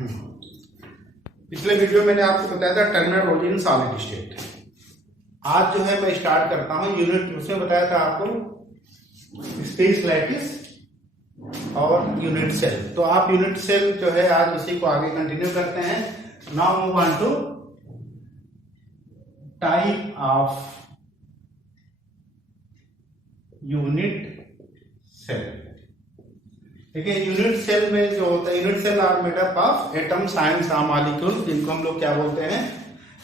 पिछले वीडियो मैंने आपको बताया था टर्मिनोलॉजी इन सॉलिड स्टेट। आज जो है मैं स्टार्ट करता हूं यूनिट। उसमें बताया था आपको स्पेस लैटिस और यूनिट सेल। तो आप यूनिट सेल जो है आज उसी को आगे कंटिन्यू करते हैं। Now move on to type of unit cell. देखिए यूनिट सेल में जो होता है, unit cell are made up of atoms, ions, molecules, जिनको हम लोग क्या बोलते हैं,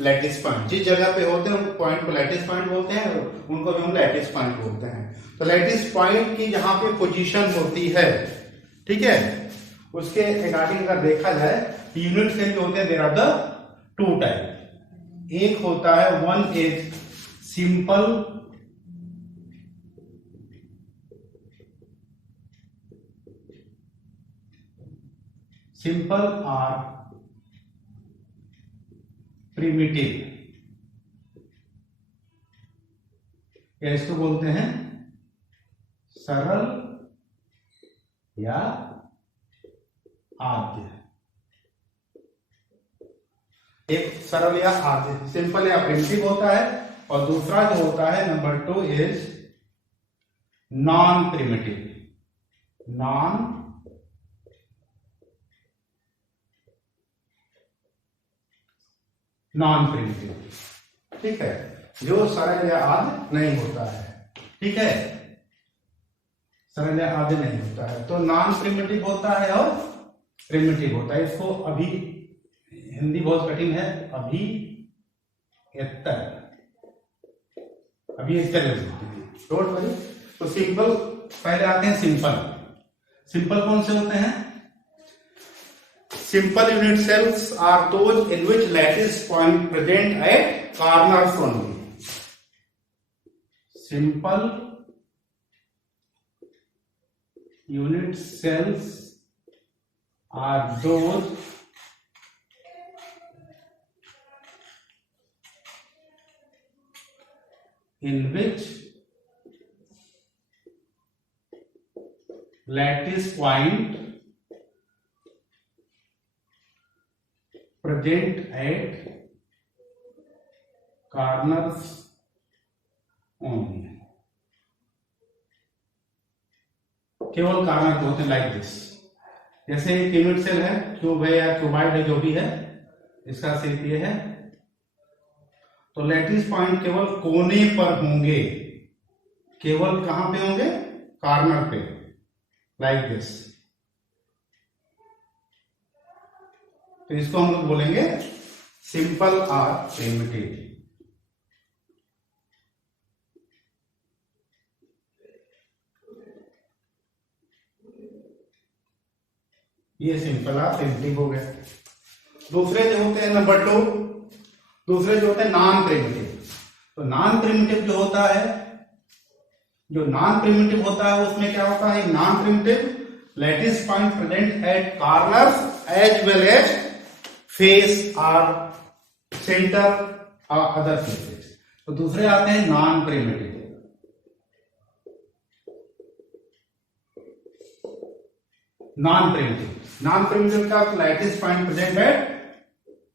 लैटिस पॉइंट। जिस जगह पे होते हैं उन पॉइंट को लैटिस पॉइंट बोलते हैं, उनको भी हम लैटिस पॉइंट बोलते हैं। तो लैटिस पॉइंट की जहां पे पोजीशन होती है, ठीक है, उसके अकॉर्डिंग अगर देखा जाए यूनिट सेल जो होते हैं there are the two type. एक होता है वन इज सिंपल और प्रिमिटिव, या इसको बोलते हैं सरल या आद्य। एक सरल या आद्य, सिंपल या प्रिमिटिव होता है, और दूसरा जो होता है number 2 is non primitive. Non primitive, ठीक है, जो सरल या आद्य नहीं होता है, ठीक है, सरल या आद्य नहीं होता है। तो नॉन प्रिमिटिव होता है और प्रिमिटिव होता है। इसको अभी हिंदी बहुत कठिन है, अभियत्तर डोंट वरी। तो सिंपल पहले आते हैं सिंपल कौन से होते हैं? Simple unit cells are those in which lattice point present at corners only. Simple unit cells are those in which lattice point present at corners only. केवल कार्नर होते हैं, लाइक दिस। जैसे एक यूनिट सेल है, cube है या cuboid है, जो भी है, इसका शेप ये है। तो लैटिस पॉइंट केवल कोने पर होंगे। केवल कहां पे होंगे? कार्नर पे, लाइक दिस। तो इसको हम लोग बोलेंगे सिंपल और प्रिमिटिव। ये सिंपल और प्रिमिटिव हो गया। दूसरे जो होते हैं नंबर 2, दूसरे जो होते हैं नॉन प्रिमिटिव। तो नॉन प्रिमिटिव जो होता है, उसमें क्या होता है? Non primitive lattice point present at corners as well as face और सेंटर और अदर फेसेस। तो दूसरे आते हैं नॉन प्रिमिटिव। नॉन प्रिमिटिव का lattice point present at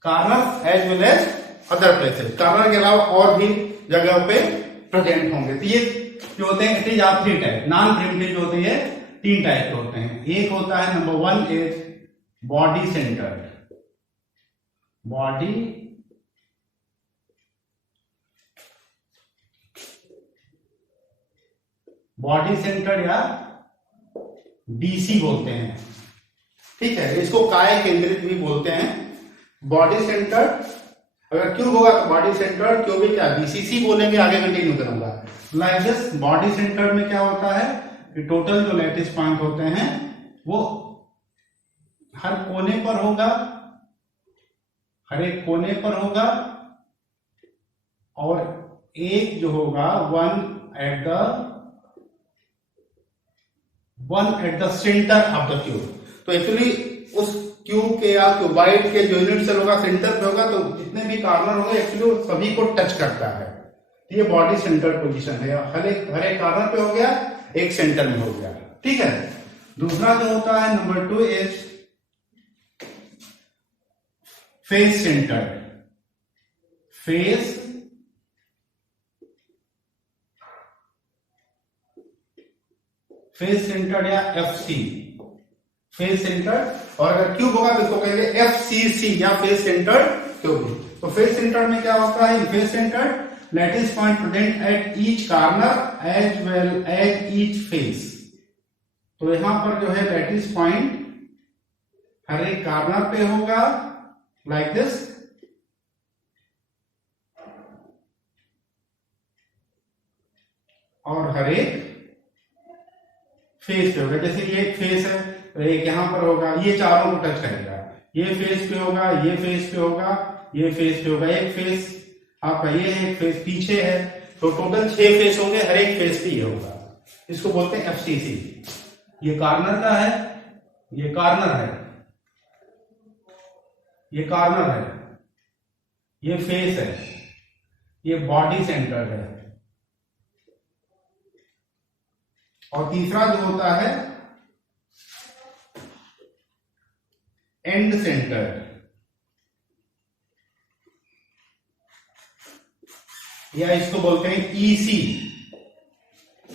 corner as well as other places. Corner के अलावा और भी जगह पे प्रेजेंट होंगे। तो ये जो होते हैं it is of 3 type. Non primitive जो होते हैं 3 टाइप के होते हैं। एक होता है number 1 is body centred. Body centred या डीसी बोलते हैं, ठीक है। इसको काय केंद्रित भी बोलते हैं। बॉडी सेंटर्ड, अगर क्यूब होगा तो बॉडी सेंटर्ड, क्यूबिक क्या बीसीसी बोलेंगे, आगे कंटिन्यू करूंगा। लाइक दिस, बॉडी सेंटर्ड में क्या होता है कि टोटल जो लैटिस पॉइंट होते हैं वो हर कोने पर होगा, हर एक कोने पर होगा, और एक जो होगा one at the centre of the cube. तो एक्चुअली उस क्यूब के या क्यूबाइड के जो यूनिट सेल होगा सेंटर पे होगा, तो जितने भी कॉर्नर होंगे एक्चुअली सभी को टच करता है। ये बॉडी सेंटर पोजीशन है। हर एक कॉर्नर पे हो गया, एक सेंटर में हो गया, ठीक है। दूसरा जो होता है number 2 is face centred, face centred या FC, फेस सेंटर्ड। और अगर क्यूब होगा तो इसको कहेंगे FCC या फेस सेंटर्ड क्यूब। तो फेस सेंटर्ड में क्या होता है? Face centred lattice point present at each corner as well as each face. तो यहां पर जो है लैटिस पॉइंट हर एक कॉर्नर पे होगा लाइक दिस, और हर एक फेस पे होगा। जैसे ये एक फेस है तो एक यहां पर होगा, ये चारों को टच करेगा, ये फेस पे होगा, ये फेस पे होगा, ये फेस पे होगा। एक फेस आपका ये है, एक फेस पीछे है, तो टोटल 6 फेस होंगे, हर एक फेस पे ये होगा। इसको बोलते हैं FCC। ये कॉर्नर का है, ये कॉर्नर है, ये कॉर्नर है, ये फेस है, ये बॉडी सेंटर है। और तीसरा जो होता है एंड सेंटर, या इसको बोलते हैं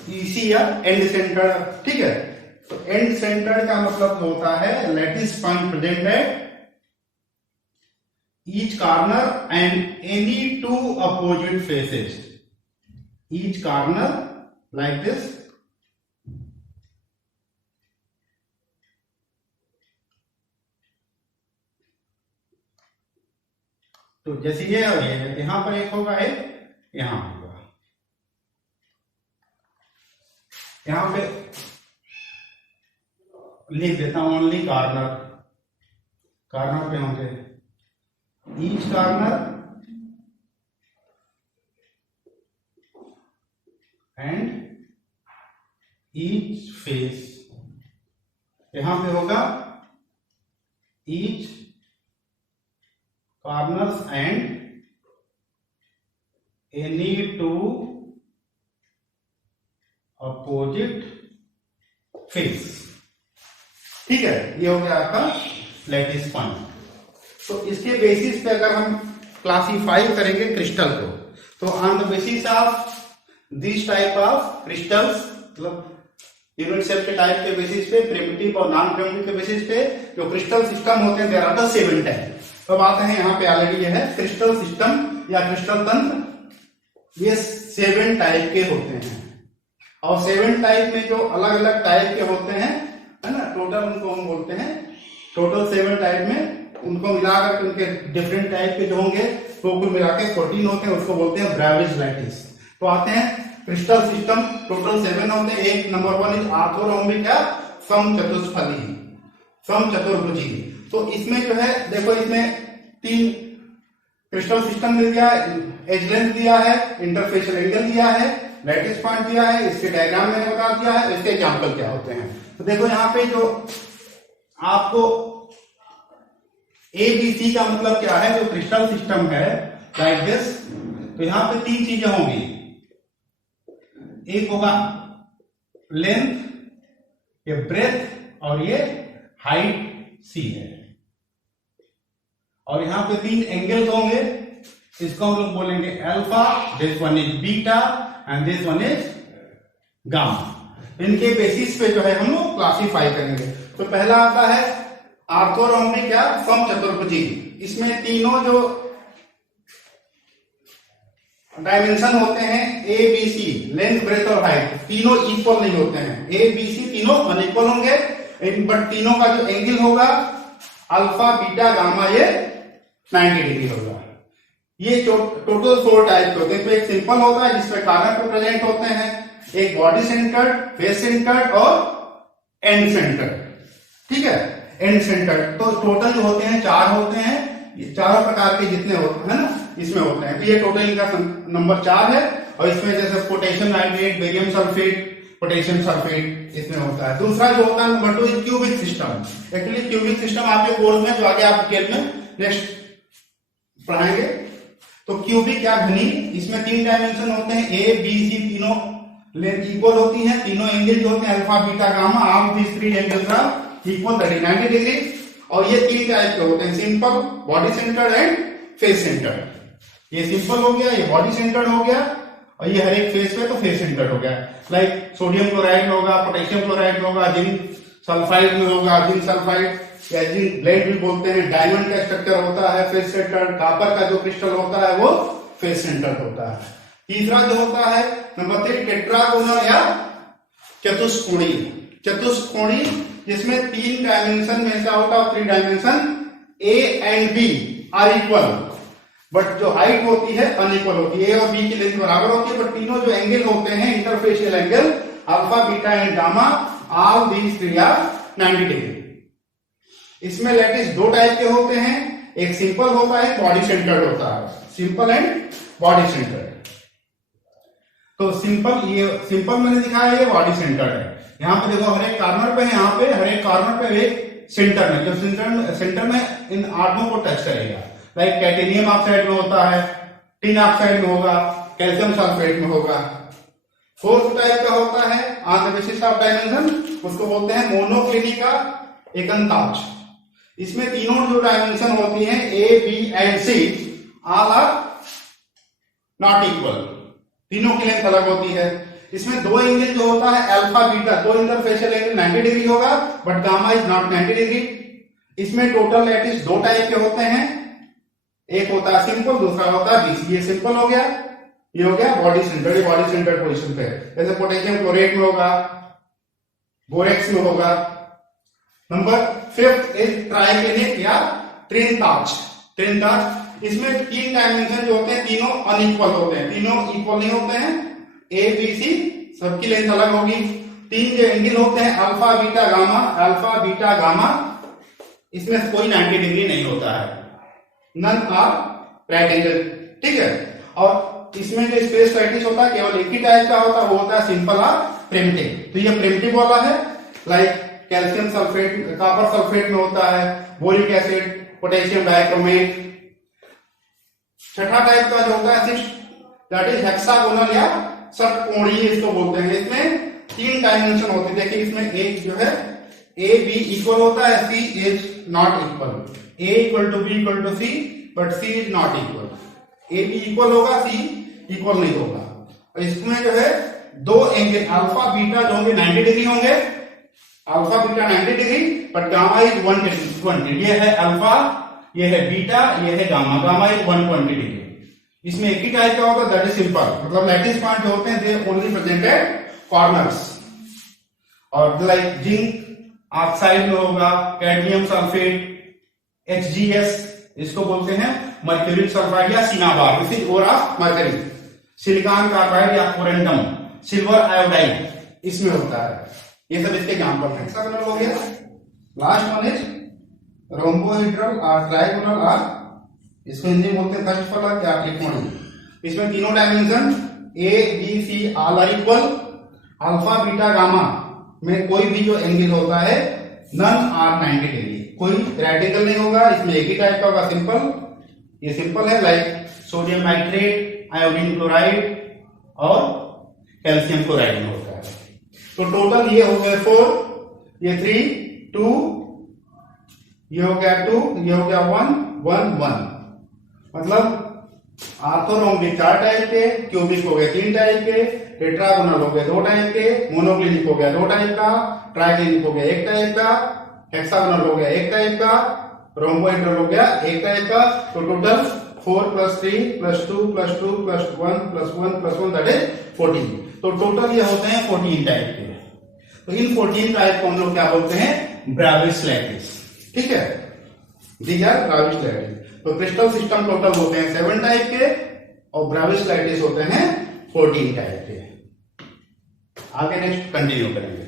EC या एंड सेंटर। ठीक है, तो एंड सेंटर का मतलब होता है lattice point present at each corner and any 2 opposite faces. Each corner like this, तो जैसे ये और ये, यहां पर एक होगा, एक यहां होगा, यहां पे लिख देता हूं ओनली कॉर्नर, कॉर्नर पे होंगे each corner and each face. यहां पे होगा each corners and any 2 opposite face। ठीक है, ये हो गया आपका लैटिस पॉइंट। तो इसके बेसिस पे अगर हम क्लासीफाई करेंगे क्रिस्टल को, तो on the basis of this type of crystals, मतलब यूनिट सेल के टाइप के बेसिस पे, प्रिमिटिव और नॉन प्रिमिटिव के बेसिस पे जो क्रिस्टल सिस्टम होते हैं, देयर आर द 7 टाइप। अब आते हैं यहाँ पे ऑलरेडी ये है क्रिस्टल सिस्टम या क्रिस्टल तंत्र। ये 7 टाइप के होते हैं, और 7 टाइप में जो अलग अलग टाइप के होते हैं, है ना, टोटल उनको हम बोलते हैं, टोटल 7 टाइप में उनको मिलाकर उनके डिफरेंट टाइप के जो होंगे तो कुल मिला के 14 होते हैं, उसको बोलते हैं ब्रेविज लैटिस। तो आते हैं क्रिस्टल सिस्टम, टोटल 7 होते हैं। एक नंबर 1 इज ऑर्थोरोम्बिक या समचतुष्फली, समचतुर्भुजी। तो इसमें जो है देखो, इसमें 3 क्रिस्टल सिस्टम मिल गया, एज लेंथ दिया है, इंटरफेशियल एंगल दिया है, लैटिस पॉइंट दिया है, इसके डायग्राम मैंने बता दिया है, इसके एग्जांपल क्या होते हैं। तो देखो यहाँ पे जो आपको ABC का मतलब क्या है, जो क्रिस्टल सिस्टम है लाइक दिस, तो यहाँ पे 3 चीजें होंगी। एक होगा लेंथ, ये ब्रेथ, और ये हाइट C है। और यहां पे 3 एंगल्स होंगे, इसको हम लोग बोलेंगे alpha, this one is beta and this one is gamma. इनके बेसिस पे जो है हम लोग क्लासीफाई करेंगे। तो पहला आता है ऑर्थोरोम्बिक या समचतुर्भुजी। इसमें तीनों जो डायमेंशन होते हैं ABC, लेंथ, ब्रेथ और हाइट, तीनों इक्वल नहीं होते हैं। ABC तीनों अनइक्वल होंगे, बट तीनों का जो एंगल होगा अल्फा, बीटा, गामा, ये 90 डिग्री होगा। ये टोटल 4 टाइप के होते हैं। तो एक सिंपल होता है जिसमें कॉर्नर पे प्रेजेंट होते हैं, एक बॉडी सेंटर्ड, फेस सेंटर्ड और एंड सेंटर्ड। ठीक है, एंड सेंटर्ड। तो टोटल जो होते हैं 4 होते हैं, ये चारों प्रकार के जितने होते हैं ना इसमें होते हैं। तो ये टोटल इनका नंबर 4 है। और इसमें जैसे potassium nitrate, barium sulphate, potassium sulphate इसमें होता है। दूसरा जो होता है number 2 cubic system. Actually cubic system आपके कोर्स में जो आगे आप डिटेल में नेक्स्ट पढ़ाएंगे। तो क्यूबिक या घनी, इसमें 3 डायमेंशन होते हैं, ABC, तीनों लेंथ इक्वल होती है, तीनों एंगल जो होते हैं alpha, beta, gamma, all these 3 angles are equal 90 degree. और ये 3 टाइप के होते हैं, simple, body centred and face centred. ये सिंपल हो गया, ये बॉडी सेंटर्ड हो गया, और ये हर एक फेस पे तो फेस सेंटर्ड हो गया। लाइक सोडियम क्लोराइड में होगा, पोटेशियम क्लोराइड में होगा, जिंक सल्फाइड में होगा, जिंक सल्फाइड या जिंक ब्लेड भी बोलते हैं। डायमंड का स्ट्रक्चर होता है फेस सेंटर्ड, कॉपर का जो क्रिस्टल होता है वो फेस सेंटर्ड होता है। तीसरा जो होता है नंबर 3 टेट्रागोनल या चतुष्कोणीय। चतुष्कोणीय जिसमें 3 डायमेंशन में से out of 3 dimension A and B are equal, but जो हाइट होती है अनइक्वल होती है। ए और बी की लेंथ बराबर होती है, बट तीनों जो एंगल होते हैं interfacial angle alpha beta and gamma, all these 3 are 90 degree. इसमें लैटिस 2 टाइप के होते हैं, एक सिंपल होता है, बॉडी सेंटर्ड होता है, सिंपल एंड बॉडी सेंटर्ड। तो सिंपल, ये सिंपल मैंने दिखाया, ये बॉडी सेंटर्ड है। यहाँ पे देखो हर एक कॉर्नर पे है, यहाँ पे हर एक कॉर्नर पे एक सेंटर में, जो सेंटर में इन आटमों को टच करेगा। लाइक टाइटेनियम ऑक्साइड में होता है, टिन ऑक्साइड में होगा, कैल्शियम सल्फेट में होगा। फोर्थ टाइप का होता है on the basis of dimension, उसको बोलते हैं मोनोक्लिनिका एकांताक्ष। इसमें तीनों जो डायमेंशन होती हैं A B and C all are not equal, तीनों की लेंथ अलग होती है। इसमें 2 एंगल जो होता है alpha beta, 2 interfacial angle 90 degree होगा, but gamma is not 90 degree. इसमें टोटल लैटिस 2 टाइप के होते हैं, एक होता है सिंपल, दूसरा होता है बीसी। ये सिंपल हो गया, ये हो गया body centred, body centred position पे। जैसे पोटेशियम क्लोरेट में होगा, बोरेक्स में होगा। नंबर 5 इज ट्राइगेनिक या त्रिंताक्ष। त्रिंताक्ष इसमें 3 डायमेंशन जो होते हैं तीनों अनइक्वल होते हैं, तीनों इक्वल नहीं होते हैं। ए बी सी सबकी लेंथ अलग होगी। 3 जो एंगल होते हैं alpha beta gamma, alpha beta gamma, इसमें कोई 90 डिग्री नहीं होता है, नन आर राइट एंगल, ठीक है। और इसमें जो स्पेस लैटिस होता है केवल एक ही टाइप का होता है, वो होता है सिंपल और प्रिमिटिव। तो ये प्रिमिटिव वाला है, like calcium sulphate, copper sulphate में होता है, बोरिक एसिड, पोटेशियम डाइक्रोमेट। छठा टाइप का जो होता है दैट इज हेक्सागोनल या षटकोणीय इसको बोलते हैं। इसमें 3 डायमेंशन होते हैं। देखिए इसमें एक जो है ए बी इक्वल होता है, C is not equal. A equal to B equal to C, but C is not equal. A B equal होगा, सी इक्वल नहीं होगा। और इसमें जो है 2 एंगल अल्फा बीटा जो होंगे 90 डिग्री होंगे, alpha beta 90 degree, but gamma is 120। ये है अल्फा, ये है बीटा, ये है गामा, गामा इज 120 डिग्री। इसमें एक ही टाइप का होगा, दैट इज सिंपल। मतलब लैटिस पॉइंट जो होते हैं दे ओनली प्रेजेंटेड कॉर्नर्स। और लाइक जिंक ऑक्साइड में होगा, कैडमियम सल्फेट, HGS इसको बोलते हैं मर्क्यूरिक सल्फाइड या cinnabar, this is ore of mercury. Silicon carbide या कोरेंटम, सिल्वर आयोडाइड इसमें होता है। ये सब इसके एग्जांपल हैं। हेक्सागोनल हो गया। लास्ट वन इज रोम्बोहेड्रल और ट्राइगोनल और इसको हिंदी में बोलते हैं दशफलक या त्रिकोणीय। इसमें तीनों dimension A B C all are equal. Alpha beta gamma में कोई भी जो एंगल होता है नन आर 90 डिग्री, कोई राइट एंगल नहीं होगा। इसमें एक ही टाइप का होगा, सिंपल। ये सिंपल है, like sodium nitrate, iodine chloride और कैल्शियम क्लोराइड में होता है। तो टोटल ये हो गया 4, ये 3, 2, ये हो गया 2, ये हो गया 1, 1, 1। मतलब ऑर्थोरोम्बिक 4 टाइप के, क्यूबिक हो गए 3 टाइप के, टेट्रागोनल हो गए 2 टाइप के, मोनोक्लिनिक हो गया 2 टाइप का, ट्राइक्लिनिक हो गया 1 टाइप का, हेक्सागोनल हो गया 1 टाइप का, रोम्बोहेड्रल हो गया 1 टाइप का। तो टोटल 4 + 3 + 2 + 2 + 1 + 1 + 1 दैट इज 14। तो टोटल ये होते हैं 14 टाइप के। तो इन 14 टाइप को हम लोग क्या बोलते हैं, ब्राविस लैटिस, ठीक है। These are Bravais lattice. तो क्रिस्टल सिस्टम टोटल होते हैं 7 टाइप के और ब्राविस लैटिस होते हैं 14 टाइप के। आगे नेक्स्ट कंटिन्यू करेंगे।